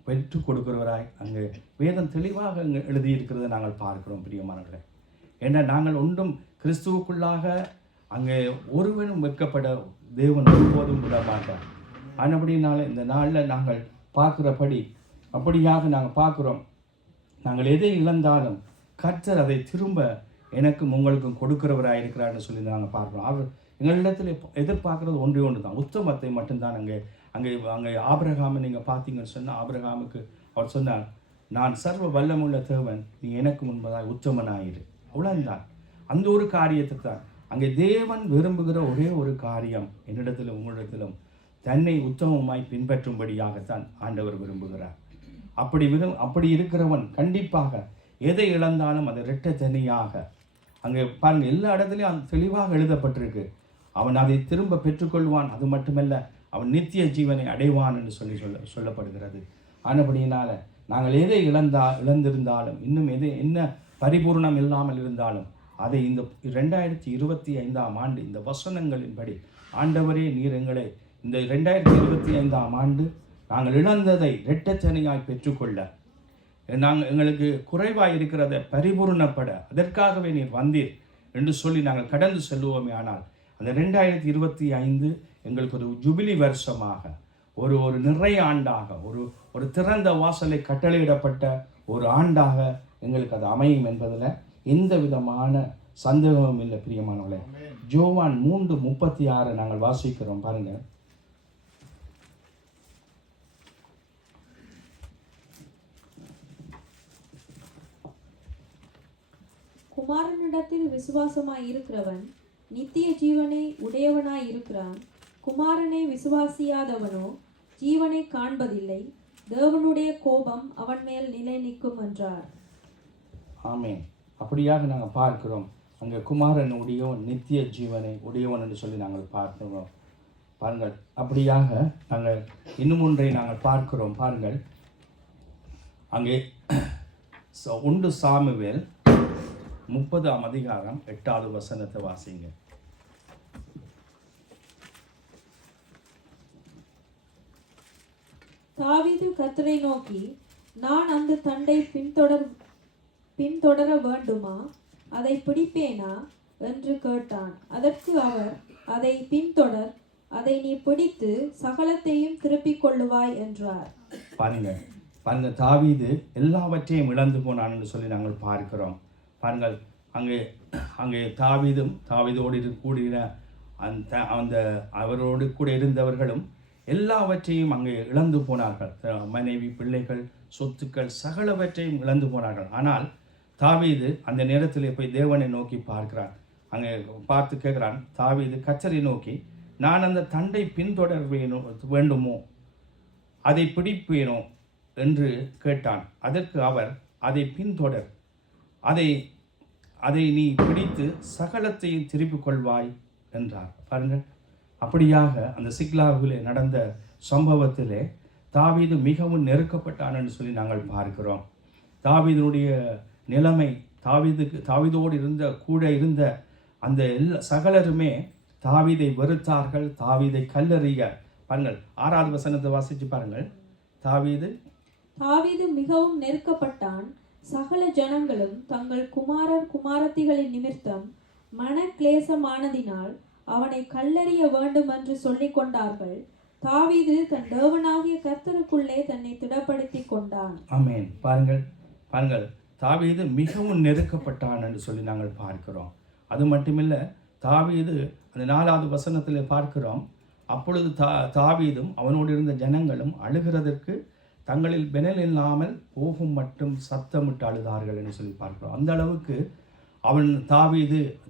பெற்றுக் கொடுக்கிறவராய் அங்கே வேதம் தெளிவாக அங்கே எழுதியிருக்கிறத நாங்கள் பார்க்கிறோம். பிரியமானவர்களே, ஏன்னா நாங்கள் ஒன்றும் கிறிஸ்துவுக்குள்ளாக அங்கே ஒருவனும் வெட்கப்பட தேவன் ஒருபோதும் விட மாட்டார். ஆனபடினால இந்த நாளில் நாங்கள் பார்க்குறபடி அப்படியாக நாங்கள் பார்க்குறோம். நாங்கள் எதை இழந்தாலும் கர்த்தர் அதை திரும்ப எனக்கும் உங்களுக்கும் கொடுக்கிறவராக இருக்கிறார்னு சொல்லி நாங்கள் பார்க்குறோம். அவர் எங்களிடத்தில் எதிர்பார்க்குறது ஒன்று தான், உத்தமத்தை மட்டும்தான். அங்கே ஆபிரகாமை நீங்கள் பார்த்தீங்கன்னு சொன்னால், ஆபிரகாமுக்கு அவர் சொன்னார், நான் சர்வ வல்லமுள்ள தேவன், நீ எனக்கு முன்பதாக உத்தமனாயிரு. அவ்வளோந்தான். அந்த ஒரு காரியத்தை தான் அங்கே தேவன் விரும்புகிற ஒரே ஒரு காரியம், என்னிடத்திலும் உங்களிடத்திலும் தன்னை உத்தமமாய் பின்பற்றும்படியாகத்தான் ஆண்டவர் விரும்புகிறார். அப்படி இருக்கிறவன் கண்டிப்பாக எதை இழந்தாலும் அதை இரட்டத்தனையாக, அங்கே பாருங்கள் எல்லா இடத்துலையும் தெளிவாக எழுதப்பட்டிருக்கு, அவன் அதை திரும்ப பெற்றுக்கொள்வான். அது மட்டுமல்ல, அவன் நித்திய ஜீவனை அடைவான் என்று சொல்லப்படுகிறது. ஆனபடியினால் நாங்கள் எதை இழந்திருந்தாலும் இன்னும் என்ன பரிபூர்ணம் இல்லாமல் இருந்தாலும் அதை இந்த 2025ஆம் ஆண்டு இந்த வசனங்களின்படி ஆண்டவரே நீர் எங்களை இந்த 2025ஆம் ஆண்டு நாங்கள் இழந்ததை இரட்டத்தனையாய் பெற்றுக்கொள்ள, எங்களுக்கு குறைவாக இருக்கிறத பரிபூர்ணப்பட அதற்காகவே நீர் வந்தீர் என்று சொல்லி நாங்கள் கடந்து செல்வோமே. ஆனால் அந்த 2025 எங்களுக்கு ஒரு ஜூபிலி வருஷமாக, ஒரு நிறைய ஆண்டாக, ஒரு திறந்த வாசலை கட்டளையிடப்பட்ட ஒரு ஆண்டாக எங்களுக்கு அது அமையும் என்பதில் எந்த விதமான சந்தேகமும் இல்லை. பிரியமானவர்களே, யோவான் 3:36 நாங்கள் வாசிக்கிறோம். பாருங்க, குமாரனிடத்தில் விசுவாசமாய் இருக்கிறவன் நித்திய ஜீவனை உடையவனாய் இருக்கிறான். குமாரனை விசுவாசியாதவனோ ஜீவனை காண்பதில்லை, தேவனுடைய கோபம் அவன் மேல் நிலை நிற்கும் என்றார். ஆமென். அப்படியாக நாங்கள் பார்க்கிறோம், அங்கே குமாரன் உடையவன் நித்திய ஜீவனை உடையவன் என்று சொல்லி நாங்கள் பார்க்கிறோம். பாருங்கள், அப்படியாக நாங்கள் இன்னும் ஒன்றை நாங்கள் பார்க்கிறோம். பாருங்கள், அங்கே 1 சாமுவேல் 30ஆம் அதிகாரம் 8வது வசனத்தை வாசிங்க. தாவீது கர்த்தரை நோக்கி, நான் அந்த தண்டை பின்தொடர வேண்டுமா, அதை பிடிப்பேனா என்று கேட்டான். அதற்கு அவர், அதை பின்தொடர், அதை நீ பிடித்து சகலத்தையும் திருப்பிக் கொள்ளுவாய் என்றார். பாருங்க, தாவீது எல்லாவற்றையும் இழந்து போனான் என்று சொல்லி நாங்கள் பார்க்கிறோம். பாருங்கள், அங்கே தாவீதோடு கூடின அந்த அவரோடு கூட இருந்தவர்களும் எல்லாவற்றையும் அங்கே இழந்து போனார்கள். மனைவி, பிள்ளைகள், சொத்துக்கள் சகலவற்றையும் இழந்து போனார்கள். ஆனால் தாவீது அந்த நேரத்தில் போய் தேவனை நோக்கி பார்க்கிறான். அங்கே பார்த்து கேட்குறான், தாவீது கர்த்தரை நோக்கி, நான் அந்த தண்டை பின்தொடர வேண்டுமோ, அதை பிடிப்பேனோ என்று கேட்டான். அதற்கு அவர், அதை பின்தொடர், அதை நீ பிடித்து சகலத்தையும் திருப்பிக் கொள்வாய் என்றார். பாருங்கள், அப்படியாக அந்த சிக்லாவிலே நடந்த சம்பவத்திலே தாவீது மிகவும் நெருக்கப்பட்டான் என்று சொல்லி நாங்கள் பார்க்கிறோம். தாவீதுடைய நிலைமை, தாவீதோடு கூட இருந்த அந்த சகலருமே தாவீதை வெறுத்தார்கள், தாவீதை கல்லறிய பாருங்கள் 6வது வசனத்தை வாசிச்சு பாருங்கள். தாவீது மிகவும் நெருக்கப்பட்டான். சகல ஜனங்களும் தங்கள் குமாரர் குமாரத்திகளின் நிமித்தம் மன கிளேசமானதினால் அவனை கல்லெறிய வேண்டும் என்று சொல்லிக் கொண்டார்கள். தாவீது தன் தேவனாகிய கர்த்தருக்குள்ளே தன்னை திடப்படுத்திக் கொண்டான். ஆமென். பாருங்கள் தாவீது மிகவும் நெருக்கப்பட்டான் என்று சொல்லி நாங்கள் பார்க்கிறோம். அது மட்டுமில்லை, தாவீது அந்த 4வது வசனத்தில் பார்க்கிறோம், அப்பொழுது தாவீதும் அவனோடு இருந்த ஜனங்களும் அழுகிறதற்கு தங்களில் பெனல் இல்லாமல் போகும் மட்டும் சத்தமிட்டு அழுதார்கள் என்று சொல்லி பார்க்கிறோம். அந்த அளவுக்கு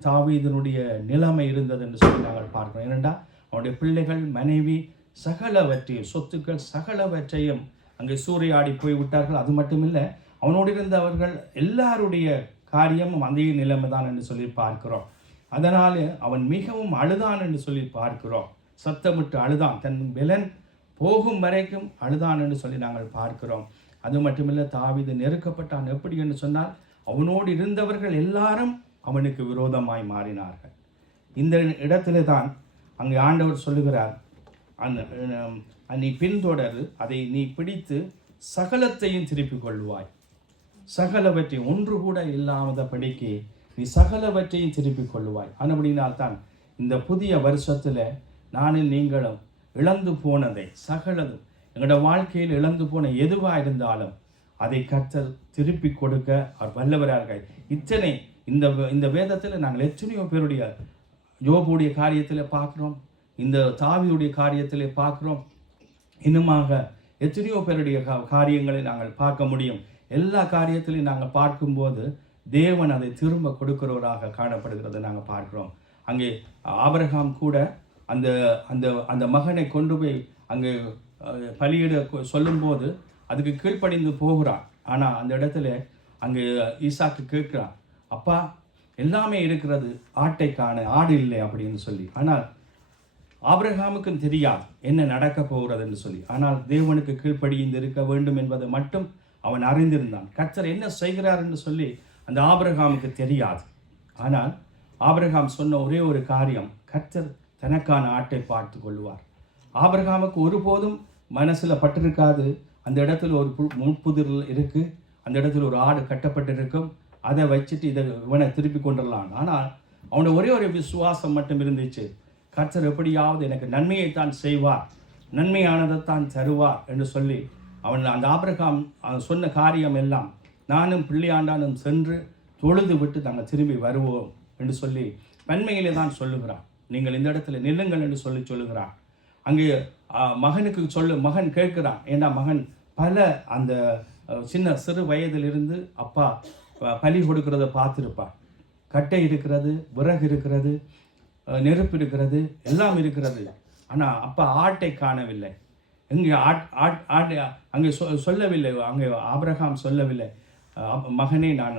தாவீதனுடைய நிலைமை இருந்தது என்று சொல்லி நாங்கள் பார்க்கிறோம். ஏனென்றால் அவனுடைய பிள்ளைகள், மனைவி, சகலவற்றையும், சொத்துக்கள் சகலவற்றையும் அங்கே சூறையாடி போய் விட்டார்கள். அது மட்டுமில்லை, அவனோடு இருந்தவர்கள் எல்லாருடைய காரியமும் அதே நிலைமை தான் என்று சொல்லி பார்க்கிறோம். அதனால அவன் மிகவும் அழுதான் என்று சொல்லி பார்க்கிறோம். சத்தமிட்டு அழுதான், தன் பெலன் போகும் வரைக்கும் அழுதான் என்று சொல்லி நாங்கள் பார்க்கிறோம். அது மட்டுமில்லை, தாவீது நெருக்கப்பட்டான். எப்படி என்று சொன்னால், அவனோடு இருந்தவர்கள் எல்லாரும் அவனுக்கு விரோதமாய் மாறினார்கள். இந்த இடத்துல தான் அங்கே ஆண்டவர் சொல்லுகிறார், நீ பின்தொடரு, அதை நீ பிடித்து சகலத்தையும் திருப்பிக் கொள்வாய். சகலவற்றை ஒன்று கூட இல்லாதபடிக்கு நீ சகலவற்றையும் திருப்பிக் கொள்வாய். அப்படினால்தான் இந்த புதிய வருஷத்தில் நானும் நீங்களும் இழந்து போனதை சகலதும், எங்களோட வாழ்க்கையில் இழந்து போன எதுவாக இருந்தாலும் அதை கர்த்தர் திருப்பி கொடுக்க அவர் வல்லவரார்கள். இந்த வேதத்தில் நாங்கள் எத்தனையோ பேருடைய, யோபுடைய காரியத்தில் பார்க்குறோம், இந்த தாவீதுடைய காரியத்தில் பார்க்குறோம், இன்னுமாக எத்தனையோ பேருடைய காரியங்களை நாங்கள் பார்க்க முடியும். எல்லா காரியத்திலையும் நாங்கள் பார்க்கும்போது தேவன் அதை திரும்ப கொடுக்கிறவராக காணப்படுகிறத நாங்கள் பார்க்கிறோம். அங்கே ஆபிரகாம் கூட அந்த அந்த அந்த மகனை கொண்டு போய் அங்கே பலியிட சொல்லும்போது அதுக்கு கீழ்ப்படிந்து போகிறான். ஆனால் அந்த இடத்துல அங்கே ஈசாக்கு கேட்கிறான், அப்பா எல்லாமே இருக்கிறது, ஆட்டை காண ஆடு இல்லை அப்படின்னு சொல்லி. ஆனால் ஆபிரகாமுக்கும் தெரியாது என்ன நடக்க போகிறதுன்னு சொல்லி. ஆனால் தேவனுக்கு கீழ்ப்படிந்து இருக்க வேண்டும் என்பதை மட்டும் அவன் அறிந்திருந்தான். கர்த்தர் என்ன செய்கிறார் என்று சொல்லி அந்த ஆபிரகாமுக்கு தெரியாது. ஆனால் ஆபிரகாம் சொன்ன ஒரே ஒரு காரியம், கர்த்தர் தனக்கான ஆட்டை பார்த்து கொள்வார். ஆபிரகாமுக்கு ஒருபோதும் மனசில் பட்டிருக்காது, அந்த இடத்துல ஒரு முட்புதிர் இருக்குது, அந்த இடத்துல ஒரு ஆடு கட்டப்பட்டிருக்கும், அதை வச்சுட்டு இவனை திருப்பி கொண்டுடலாம். ஆனால் அவனுடைய ஒரே ஒரு விசுவாசம் மட்டும் இருந்துச்சு, கர்த்தர் எப்படியாவது எனக்கு நன்மையைத்தான் செய்வார், நன்மையானதைத்தான் தருவார் என்று சொல்லி அவன் அந்த ஆபிரகாம் சொன்ன காரியம் எல்லாம், நானும் பிள்ளையாண்டானும் சென்று தொழுது விட்டு நாங்கள் திரும்பி வருவோம் என்று சொல்லி பன்மையிலே தான் சொல்லுகிறான். நீங்கள் இந்த இடத்துல நில்லுங்கள் என்று சொல்லுகிறான். அங்கே மகனுக்கு மகன் கேட்கிறான். ஏன்னா மகன் பல அந்த சிறு வயதிலிருந்து அப்பா பலி கொடுக்கிறத பார்த்துருப்பான். கட்டை இருக்கிறது, விறகு இருக்கிறது, நெருப்பு இருக்கிறது, எல்லாம் இருக்கிறது. ஆனால் அப்பா ஆட்டை காணவில்லை. எங்கே அங்கே சொல்லவில்லை, அங்கே ஆபிரகாம் சொல்லவில்லை, மகனே நான்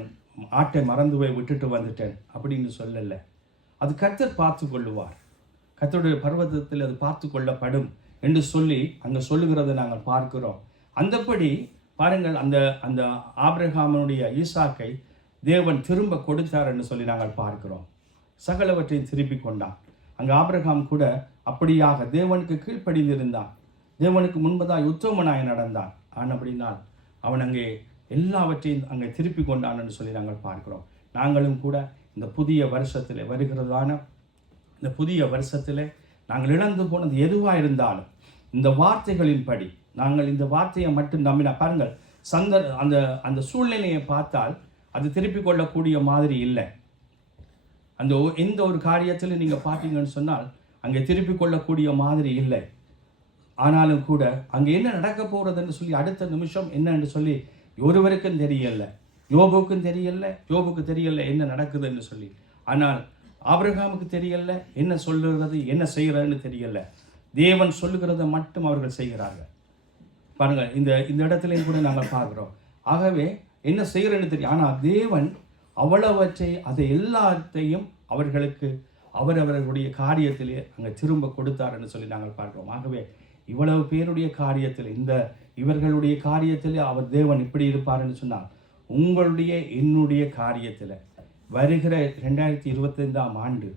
ஆட்டை மறந்து போய் விட்டுட்டு வந்துட்டேன் அப்படின்னு சொல்லலை. அது கர்த்தர் பார்த்து கொள்ளுவார், கர்த்தருடைய பர்வதத்தில் அது பார்த்து கொள்ளப்படும் என்று சொல்லி அங்கே சொல்லுகிறதை நாங்கள் பார்க்கிறோம். அந்தபடி பாருங்கள், அந்த அந்த ஆபிரகாமனுடைய ஈசாக்கை தேவன் திரும்ப கொடுத்தார் என்று சொல்லி நாங்கள் பார்க்கிறோம். சகலவற்றையும் திருப்பி கொண்டான். அங்கே ஆபிரகாம் கூட அப்படியாக தேவனுக்கு கீழ்ப்படிந்திருந்தான், தேவனுக்கு முன்பதாக உத்தமனாய் நடந்தான். ஆனபடினால் அவன் அங்கே எல்லாவற்றையும் அங்கே திருப்பி கொண்டான் என்று சொல்லி நாங்கள் பார்க்கிறோம். நாங்களும் கூட இந்த புதிய வருஷத்தில் வருகிறதான இந்த புதிய வருஷத்தில் நாங்கள் இழந்து போனது எதுவாக இருந்தாலும் இந்த வார்த்தைகளின்படி நாங்கள் இந்த வார்த்தையை மட்டும் நம்பினா, பாருங்கள், அந்த அந்த சூழ்நிலையை பார்த்தால் அது திருப்பி கொள்ளக்கூடிய மாதிரி இல்லை. அந்த எந்த ஒரு காரியத்தில் நீங்கள் பார்த்தீங்கன்னு சொன்னால் அங்கே திருப்பி கொள்ளக்கூடிய மாதிரி இல்லை. ஆனாலும் கூட அங்கே என்ன நடக்க போகிறதுன்னு சொல்லி அடுத்த நிமிஷம் என்னன்னு சொல்லி ஒருவருக்கும் தெரியலை, யோபுக்கும் தெரியலை என்ன நடக்குதுன்னு சொல்லி. ஆனால் ஆபிரகாமுக்கு தெரியல என்ன சொல்லுறது என்ன செய்கிறதுன்னு தெரியல. தேவன் சொல்லுகிறத மட்டும் அவர்கள் செய்கிறார்கள். பாருங்கள், இந்த இடத்துலையும் கூட நாங்கள் பார்க்குறோம். ஆகவே என்ன செய்கிறேன்னு தெரியும், ஆனால் தேவன் அவ்வளவற்றை அதை எல்லாத்தையும் அவர்களுக்கு அவரவர்களுடைய காரியத்திலே அங்கே திரும்ப கொடுத்தாருன்னு சொல்லி நாங்கள் பார்க்கிறோம். ஆகவே இவ்வளவு பேருடைய காரியத்தில் இவர்களுடைய காரியத்தில் அவர் தேவன் இப்படி இருப்பார்னு சொன்னால், உங்களுடைய என்னுடைய காரியத்தில் வருகிற 2025ஆம் ஆண்டு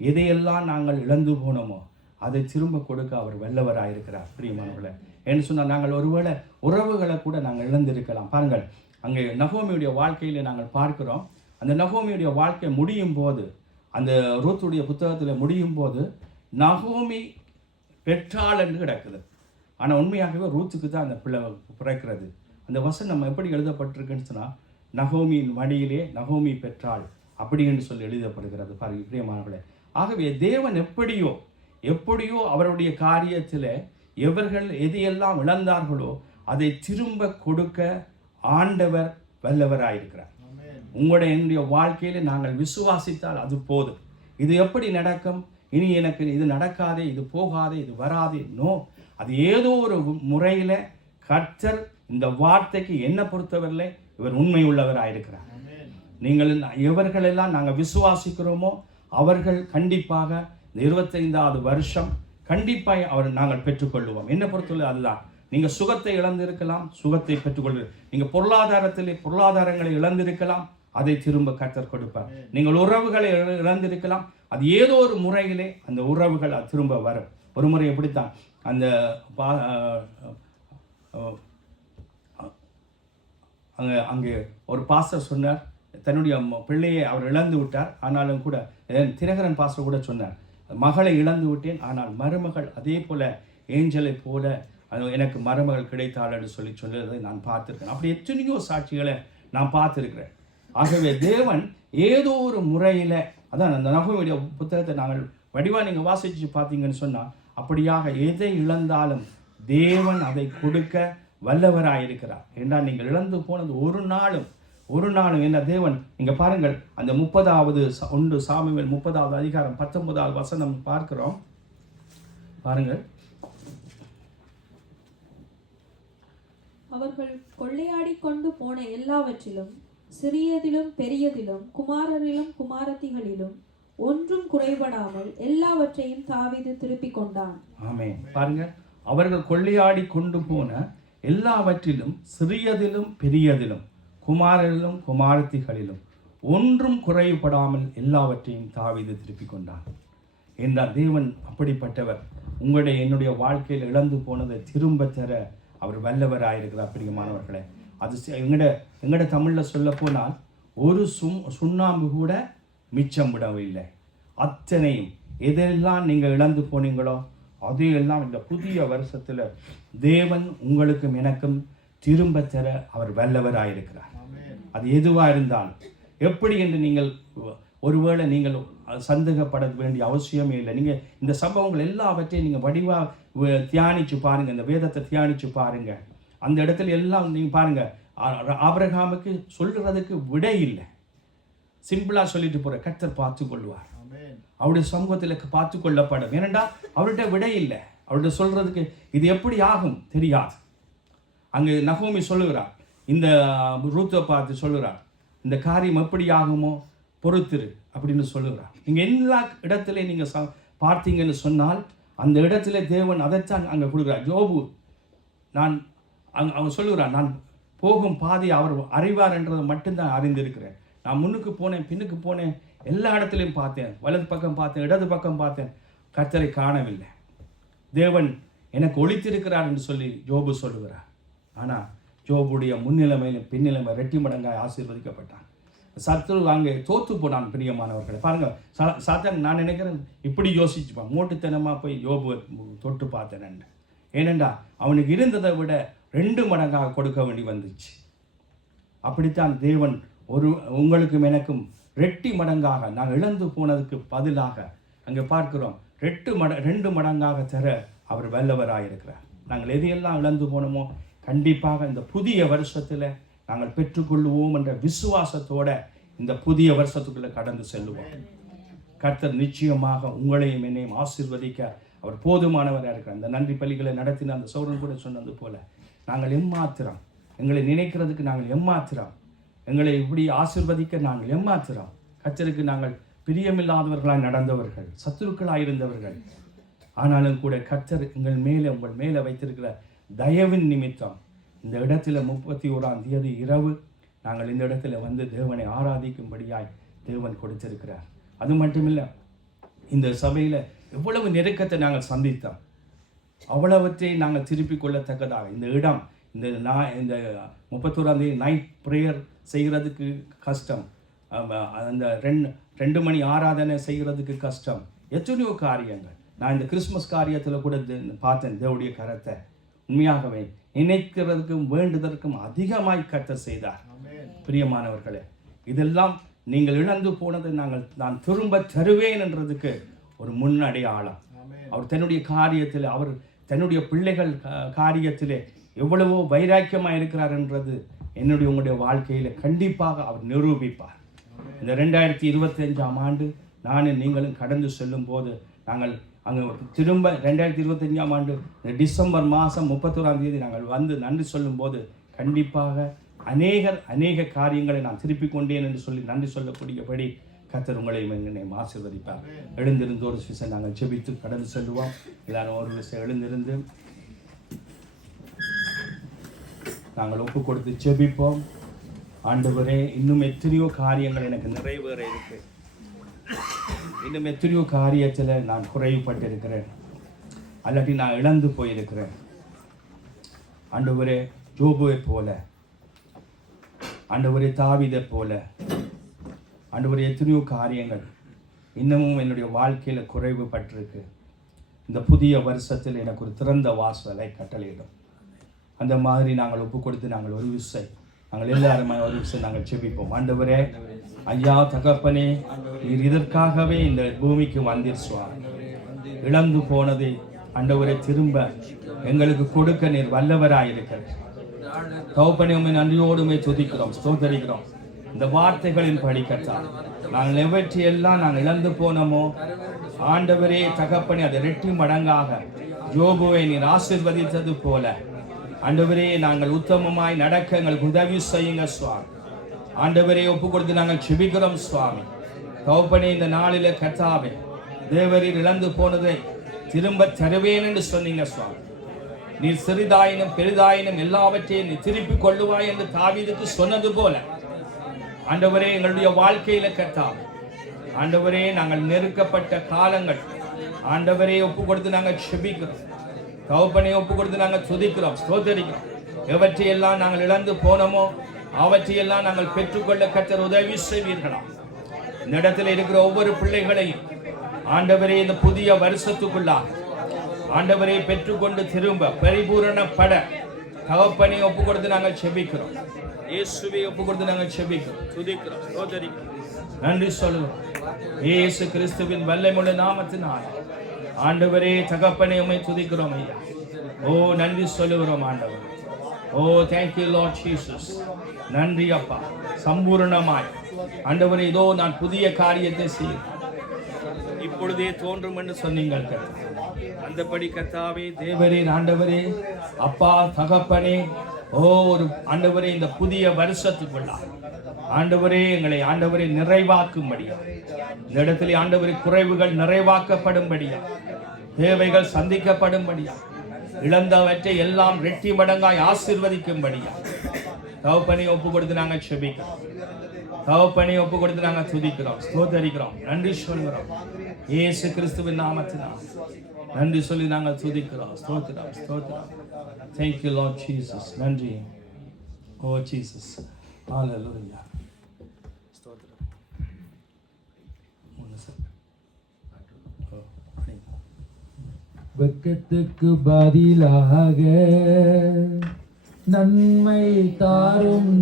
எதையெல்லாம் நாங்கள் இழந்து போனோமோ அதை திரும்ப கொடுக்க அவர் வல்லவராயிருக்கிறார். பிரியமானவர்களே, என்று சொன்னால் நாங்கள் ஒருவேளை உறவுகளை கூட நாங்கள் இழந்திருக்கலாம். பாருங்கள், அங்கே நகோமியுடைய வாழ்க்கையில் நாங்கள் பார்க்கிறோம். அந்த நகோமியுடைய வாழ்க்கை முடியும் போது, அந்த ரூத்துடைய புத்தகத்தில் முடியும் போது நகோமி பெற்றாள் என்று கிடக்குது. ஆனால் உண்மையாகவே ரூத்துக்கு தான் அந்த பிள்ளை பிறக்கிறது. அந்த வசனம் எப்படி எழுதப்பட்டிருக்குன்னு சொன்னால், நகோமியின் மடியிலே நகோமி பெற்றாள் அப்படி என்று சொல்லி எழுதப்படுகிறது. பாருங்கள் பிரியமானவர்களே, ஆகவே தேவன் எப்படியோ அவருடைய காரியத்தில் எவர்கள் எதையெல்லாம் இழந்தார்களோ அதை திரும்ப கொடுக்க ஆண்டவர் வல்லவராயிருக்கிறார். உங்களுடைய என்னுடைய வாழ்க்கையில் நாங்கள் விசுவாசித்தால் அது போதும். இது எப்படி நடக்கும், இனி எனக்கு இது நடக்காதே, இது போகாதே, இது வராதே, நோ, அது ஏதோ ஒரு முறையில் கர்த்தர் இந்த வார்த்தைக்கு என்ன பொறுத்தவரையிலே இவர் உண்மை உள்ளவராயிருக்கிறார். நீங்கள் எவர்களெல்லாம் நாங்கள் விசுவாசிக்கிறோமோ அவர்கள் கண்டிப்பாக இந்த 25வது வருஷம் கண்டிப்பாக நாங்கள் பெற்றுக்கொள்வோம். என்ன பொறுத்தவரை அதுதான். நீங்கள் சுகத்தை இழந்திருக்கலாம், சுகத்தை பெற்றுக்கொள்வது. நீங்கள் பொருளாதாரங்களை இழந்திருக்கலாம், அதை திரும்ப கர்த்தர் கொடுப்பார். நீங்கள் உறவுகளை இழந்திருக்கலாம், அது ஏதோ ஒரு முறையிலே அந்த உறவுகள் அது திரும்ப வரும். ஒரு முறை எப்படித்தான் அந்த அங்கே ஒரு பாஸ்டர் சொன்னார், தன்னுடைய பிள்ளையை அவர் இழந்து விட்டார். ஆனாலும் கூட தினகரன் பாஸ்டர் கூட சொன்னார், மகளை இழந்து விட்டேன், ஆனால் மருமகள் அதே போல ஏஞ்சலை போல எனக்கு மருமகள் கிடைத்தாள் என்று சொல்லுவதை நான் பார்த்துருக்கேன். அப்படி எத்தனையோ சாட்சிகளை நான் பார்த்துருக்கிறேன். ஆகவே தேவன் ஏதோ ஒரு முறையில், அதான் அந்த நகோமியுடைய புத்தகத்தை நாங்கள் வடிவாக நீங்கள் வாசித்து பார்த்தீங்கன்னு சொன்னால், அப்படியாக எதை இழந்தாலும் தேவன் அதை கொடுக்க வல்லவராயிருக்கிறார். என்றால் நீங்கள் இழந்து போனது ஒரு நாளும் என்ன தேவன், நீங்கள் பாருங்கள், அந்த 1 சாமுவேல் 30வது அதிகாரம் 19வது வசனம் பார்க்கிறோம். பாருங்கள், அவர்கள் கொள்ளையாடி கொண்டு போன எல்லாவற்றிலும், சிறியதிலும் பெரியதிலும், குமாரரிலும் குமாரத்திகளிலும் ஒன்றும் குறைபடாமல் எல்லாவற்றையும் தாவீது திருப்பிக் கொண்டான். ஆமென். பாருங்க, அவர்கள் கொள்ளையாடி கொண்டு போன எல்லாவற்றிலும், சிறியதிலும் பெரியதிலும், குமாரரிலும் குமாரத்திகளிலும் ஒன்றும் குறைபடாமல் எல்லாவற்றையும் தாவீது திருப்பிக் கொண்டான் என்றார். தேவன் அப்படிப்பட்டவர். உங்களுடைய என்னுடைய வாழ்க்கையில் இழந்து போனதை திரும்ப தர அவர் வல்லவராயிருக்கிறார். பிரியமானவர்களே, அது எங்கட தமிழில் சொல்ல போனால் ஒரு சுண்ணாம்பு கூட மிச்சம் விடவில்லை. அத்தனையும் எதெல்லாம் நீங்கள் இழந்து போனீங்களோ அதையெல்லாம் இந்த புதிய வருஷத்தில் தேவன் உங்களுக்கும் எனக்கும் திரும்ப தர அவர் வல்லவராயிருக்கிறார். அது எதுவாக இருந்தாலும் எப்படி என்று நீங்கள் ஒருவேளை நீங்கள் சந்தேகப்பட வேண்டிய அவசியமே இல்லை. நீங்கள் இந்த சம்பவங்கள் எல்லாவற்றையும் நீங்கள் வடிவாக தியானித்து பாருங்கள், இந்த வேதத்தை தியானித்து பாருங்கள். அந்த இடத்துல எல்லாம் நீங்கள் பாருங்கள், ஆபிரகாமுக்கு சொல்கிறதுக்கு விடை இல்லை. சிம்பிளாக சொல்லிட்டு போகிற கர்த்தர் பார்த்து கொள்வார். அவருடைய சமூகத்தில் பார்த்து கொள்ளப்படும். ஏனென்றால் அவர்கிட்ட விடை இல்லை. அவர்கிட்ட சொல்கிறதுக்கு இது எப்படி ஆகும் தெரியாது. அங்கே நகோமி சொல்லுகிறார், இந்த ரூத்தை பார்த்து சொல்லுகிறார், இந்த காரியம் எப்படி ஆகுமோ பொறுத்திரு அப்படின்னு சொல்லுகிறார். நீங்கள் எல்லா இடத்துல நீங்கள் பார்த்தீங்கன்னு சொன்னால் அந்த இடத்துல தேவன் அதைத்தான் அங்கே கொடுக்குறார். யோபு அவன் சொல்லுகிறான், நான் போகும் பாதை அவர் அறிவார் என்றதை மட்டும்தான் அறிந்திருக்கிறேன். நான் முன்னுக்கு போனேன், பின்னுக்கு போனேன், எல்லா இடத்துலையும் பார்த்தேன், வலது பக்கம் பார்த்தேன், இடது பக்கம் பார்த்தேன், கர்த்தரை காணவில்லை. தேவன் எனக்கு ஒளித்திருக்கிறார் என்று சொல்லி யோபு சொல்லுகிறார். ஆனால் யோபுடைய முன்னிலைமையிலும் பின்னிலைமை 2 மடங்காய் ஆசீர்வதிக்கப்பட்டான். சத்துரு அங்கே தோற்று போனான். பிரியமானவர்களை பாருங்கள், சாத்தான் நான் நினைக்கிறேன் இப்படி யோசிச்சுப்பான், மூட்டுத்தனமாக போய் யோபுவை தொட்டு பார்த்தேன். ஏனென்றா அவனுக்கு இருந்ததை விட 2 மடங்காக கொடுக்க வேண்டி வந்துச்சு. அப்படித்தான் தேவன் உங்களுக்கும் எனக்கும் 2 மடங்காக நாங்கள் இழந்து போனதுக்கு பதிலாக அங்கே பார்க்கிறோம் 2 மடங்காக தர அவர் வல்லவராயிருக்கிறார். நாங்கள் எதையெல்லாம் இழந்து போனோமோ கண்டிப்பாக இந்த புதிய வருஷத்தில் நாங்கள் பெற்றுக்கொள்வோம் என்ற விசுவாசத்தோட இந்த புதிய வருஷத்துக்குள்ளே கடந்து செல்லுவோம். கர்த்தர் நிச்சயமாக உங்களையும் என்னையும் ஆசீர்வதிக்க அவர் போதுமானவராக இருக்கிறார். இந்த நன்றி பலிகளை நடத்தின அந்த சௌரன் கூட சொன்னது போல நாங்கள் எம்மாத்திரம், எங்களை நினைக்கிறதுக்கு நாங்கள் எம்மாத்திரம், எங்களை இப்படி ஆசீர்வதிக்க நாங்கள் எம்மாத்திரம். கர்த்தருக்கு நாங்கள் பிரியமில்லாதவர்களாக நடந்தவர்கள், சத்துருக்களாக இருந்தவர்கள். ஆனாலும் கூட கர்த்தர் உங்கள் மேலே வைத்திருக்கிற தயவின் நிமித்தம் இந்த இடத்துல 31ஆம் தேதி இரவு நாங்கள் இந்த இடத்துல வந்து தேவனை ஆராதிக்கும்படியாய் தேவன் கொடுத்திருக்கிறார். அது மட்டுமில்லை, இந்த சபையில் எவ்வளவு நெருக்கத்தை நாங்கள் சந்தித்தோம். அவ்வளவற்றை நாங்கள் திருப்பிக் கொள்ளத்தக்கதாக இந்த இடம், இந்த 31ஆம் தேதி நைட் ப்ரேயர் செய்கிறதுக்கு கஷ்டம், அந்த 2 மணி ஆராதனை செய்கிறதுக்கு கஷ்டம், எத்தனையோ காரியங்கள். நான் இந்த கிறிஸ்மஸ் காரியத்தில் கூட பார்த்தேன் தேவனுடைய கரத்தை. உண்மையாகவே நினைக்கிறதுக்கும் வேண்டுதற்கும் அதிகமாய் கர்த்தர் செய்தார். பிரியமானவர்களே, இதெல்லாம் நீங்கள் இழந்து போனதை நான் திரும்ப தருவேன் என்றதுக்கு ஒரு முன்னடையாளம். அவர் தன்னுடைய காரியத்தில், அவர் தன்னுடைய பிள்ளைகள் காரியத்திலே எவ்வளவோ வைராக்கியமாக இருக்கிறார் என்றது என்னுடைய உங்களுடைய வாழ்க்கையில் கண்டிப்பாக அவர் நிரூபிப்பார். இந்த 2025ஆம் ஆண்டு நானும் நீங்களும் கடந்து செல்லும் போது நாங்கள் அங்கே திரும்ப 2025ஆம் ஆண்டு இந்த டிசம்பர் மாதம் 31ஆம் தேதி நாங்கள் வந்து நன்றி சொல்லும்போது கண்டிப்பாக அநேக காரியங்களை நான் திருப்பிக் கொண்டேன் என்று சொல்லி நன்றி சொல்லக்கூடியபடி கர்த்தர் உங்களையும் என்னையும் ஆசீர்வதிப்பார். எழுந்திருந்து ஒரு விஷயம் நாங்கள் ஜெபித்து கடந்து செல்லுவோம். எல்லாரும் ஒரு விஷயம் எழுந்திருந்து நாங்கள் ஒப்பு கொடுத்து ஜெபிப்போம். ஆண்டவரே, இன்னும் எத்தனையோ காரியங்கள் எனக்கு நிறைவேற இருக்கு. இன்னும் எத்தனையோ காரியத்தில் நான் குறைவுபட்டிருக்கிறேன், அல்லாட்டி நான் இழந்து போயிருக்கிறேன். ஆண்டவரே, யோபுவை போல, ஆண்டவரே தாவீதை போல, ஆண்டவரே எத்தனையோ காரியங்கள் இன்னமும் என்னுடைய வாழ்க்கையில் குறைவுபட்டிருக்கு. இந்த புதிய வருஷத்தில் எனக்கு ஒரு திறந்த வாசலை கட்டளையிடும். அந்த மாதிரி நாங்கள் ஒப்பு கொடுத்து நாங்கள் ஒரு விஷயம் நாங்கள் எல்லாருமே ஒரு விஷயம் நாங்கள் செபிப்போம். ஆண்டவரே, ஐயா தகப்பனே, நீர் இதற்காகவே இந்த பூமிக்கு வந்தீர் சுவாமி. இழந்து போனதை ஆண்டவரை திரும்ப எங்களுக்கு கொடுக்க நீர் வல்லவராயிருக்கிறார். தகப்பனே, உம்மை நன்றியோடுமே துதிக்கிறோம், ஸ்தோத்தரிக்கிறோம். இந்த வார்த்தைகளின் படிக்கத்தான் நாங்கள் எவற்றையெல்லாம் நாங்கள் இழந்து போனோமோ ஆண்டவரே தகப்பனே, அதை 2 மடங்காக யோபுவை நீர் ஆசீர்வதித்தது போல ஆண்டவரே நாங்கள் உத்தமமாய் நடக்க எங்களுக்கு உதவி செய்யுங்க சுவாமி. ஆண்டவரே, ஒப்பு கொடுத்து நாங்கள் செபிக்கிறோம் சுவாமி. தகப்பனே, இந்த நாளில கர்த்தாவே, தேவரீர் இழந்து போனதை திரும்ப தருவேன் என்று சொன்னீங்க சுவாமி. நீர் சிறிதாயினும் பெரிதாயினும் எல்லாவற்றையும் நீ திருப்பிக் கொள்ளுவாய் என்று தாவீதுக்கு சொன்னது போல ஆண்டவரே எங்களுடைய வாழ்க்கையில கர்த்தாவே, ஆண்டவரே நாங்கள் நெருக்கப்பட்ட காலங்கள் ஆண்டவரே ஒப்பு கொடுத்து நாங்கள் செபிக்கிறோம். தகப்பனே, ஒப்பு கொடுத்து நாங்கள் துதிக்கிறோம், ஸ்தோத்தரிக்கிறோம். எவற்றையெல்லாம் நாங்கள் இழந்து போனோமோ அவற்றையெல்லாம் நாங்கள் பெற்றுக்கொள்ள கர்த்தர் உதவி செய்வீர்களா. இந்த இடத்துல இருக்கிற ஒவ்வொரு பிள்ளைகளையும் ஆண்டவரே இந்த புதிய வருஷத்துக்குள்ளாக ஆண்டவரை பெற்றுக்கொண்டு திரும்ப பரிபூரணப்பட தகப்பனே ஒப்பு கொடுத்து நாங்கள் செபிக்கிறோம். இயேசுவை ஒப்பு கொடுத்து நாங்கள் செபிக்கிறோம், துதிக்கிறோம், ஸ்தோத்தரிக்கிறோம், நன்றி சொல்லுவோம். இயேசு கிறிஸ்துவின் வல்லமையுள்ள நாமத்தினால் ஆண்டவரே தகப்பனே உம்மை துதிக்கிறோம் ஐயா. ஓ நன்றி சொல்லுகிறோம் ஆண்டவர். ஓ தேங்க்யூ லார்ட் ஜீசஸ். நன்றி அப்பா. சம்பூர்ணமாய் ஆண்டவரே, இதோ நான் புதிய காரியத்தை செய்கிறேன், இப்பொழுதே தோன்றும் என்று சொன்னீங்கள் கர்த்தா. அந்தபடி கர்த்தாவே, தேவரே, ஆண்டவரே, அப்பா தகப்பனே, ஓ ஒரு ஆண்டவரே இந்த புதிய வருஷத்துக்குள்ளா ஆண்டவரே எங்களை ஆண்டவரை நிறைவாக்கும்படியா, இந்த இடத்துல ஆண்டவரே குறைவுகள் நிறைவாக்கப்படும்படியா, தேவைகள் சந்திக்கப்படும்படியா, இழந்தவற்றை எல்லாம் 2 மடங்காய் ஆசீர்வதிக்கும்படியா தகப்பனே ஒப்பு கொடுத்து நாங்கள் செபிக்கிறோம். தகப்பனே ஒப்பு கொடுத்து நாங்கள் துதிக்கிறோம், ஸ்தோத்தரிக்கிறோம், நன்றி சொல்கிறோம். இயேசு கிறிஸ்துவின் நாமத்தினால் நன்றி சொல்லி நாங்கள் துதிக்கிறோம், ஸ்தோத்திரம், ஸ்தோத்திரம். Thank you Lord Jesus. நன்றி. ஓ ஜீசஸ். ஹalleluya. ஸ்தோத்திரம். வெட்கத்துக்கு பதிலாக நன்மை தாரும்